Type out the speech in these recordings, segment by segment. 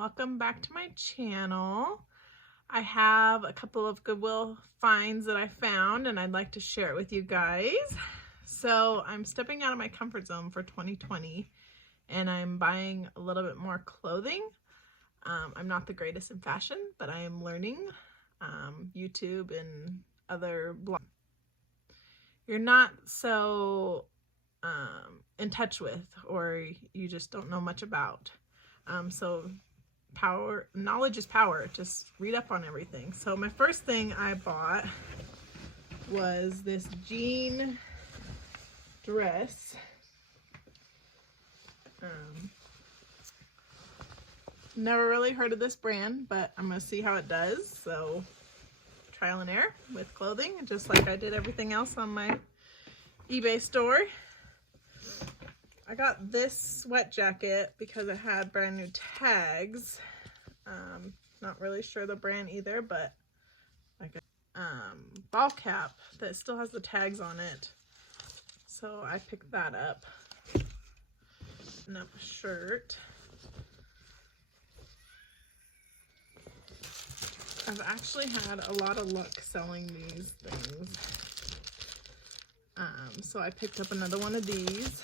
welcome back to my channel. I have a couple of Goodwill finds that I found and I'd like to share it with you guys. So I'm stepping out of my comfort zone for 2020 and I'm buying a little bit more clothing. I'm not the greatest in fashion, but I am learning. YouTube and other blogs you're not so in touch with, or you just don't know much about. So knowledge is power. Just read up on everything. So my first thing I bought was this jean dress. Never really heard of this brand, but I'm gonna see how it does. So trial and error with clothing, just like I did everything else on my eBay store. I got this sweat jacket because it had brand new tags. Not really sure the brand either, but like a ball cap that still has the tags on it. So I picked that up. And up a shirt. I've actually had a lot of luck selling these things. So I picked up another one of these.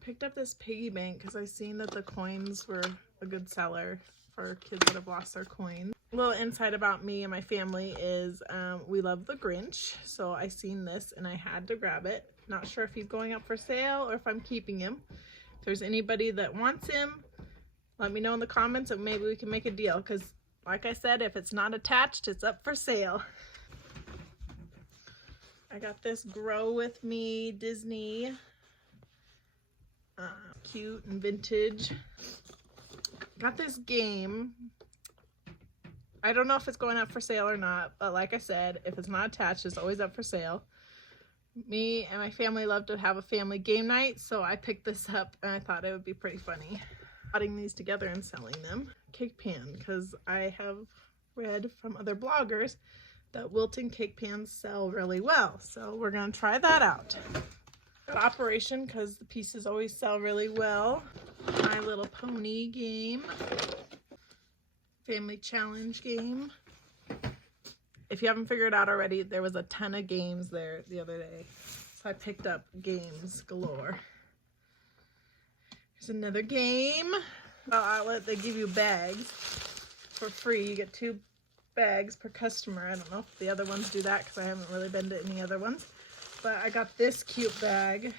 Picked up this piggy bank because I seen that the coins were a good seller for kids that have lost their coins. A little insight about me and my family is we love the Grinch. So I seen this and I had to grab it. Not sure if he's going up for sale or if I'm keeping him. If there's anybody that wants him, let me know in the comments and maybe we can make a deal, because like I said, if it's not attached, it's up for sale. I got this Grow With Me Disney, cute and vintage. Got this game. I don't know if it's going up for sale or not, but like I said, if it's not attached, it's always up for sale. Me and my family love to have a family game night, so I picked this up and I thought it would be pretty funny putting these together and selling them. Cake pan, because I have read from other bloggers that Wilton cake pans sell really well, so we're gonna try that out. Operation, because the pieces always sell really well. My Little Pony game, family challenge game. If you haven't figured out already, there was a ton of games there the other day, so I picked up games galore. Here's another game. Outlet, they give you bags for free. You get 2 bags per customer. I don't know if the other ones do that because I haven't really been to any other ones. But I got this cute bag.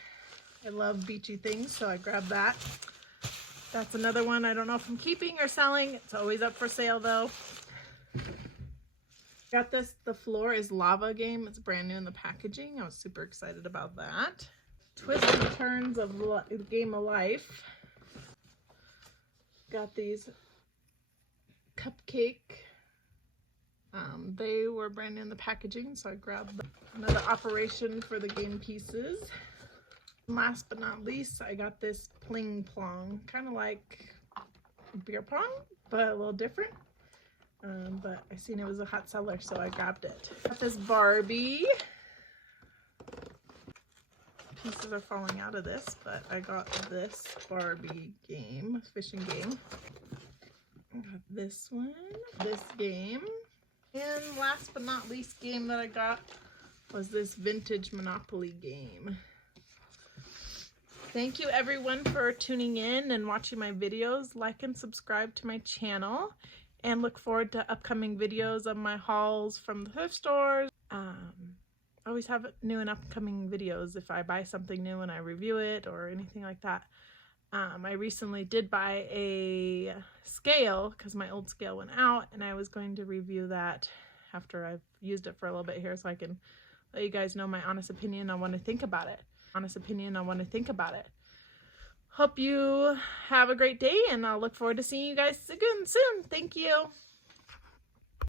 I love beachy things, so I grabbed that. That's another one. I don't know if I'm keeping or selling. It's always up for sale though. Got this The Floor Is Lava game. It's brand new in the packaging. I was super excited about that. Twists and Turns of the Game of Life. Got these cupcake. They were brand new in the packaging, so I grabbed another operation for the game pieces. Last but not least, I got this pling plong, kind of like beer pong, but a little different. But I seen it was a hot seller, so I grabbed it. Got this Barbie. Pieces are falling out of this, but I got this Barbie game, fishing game. I got this one, this game. And last but not least game that I got was this vintage Monopoly game. Thank you everyone for tuning in and watching my videos. Like and subscribe to my channel and look forward to upcoming videos of my hauls from the thrift stores. I always have new and upcoming videos if I buy something new and I review it or anything like that. I recently did buy a scale because my old scale went out, and I was going to review that after I've used it for a little bit here, so I can let you guys know my honest opinion on what I think about it. Hope you have a great day, and I'll look forward to seeing you guys again soon. Thank you.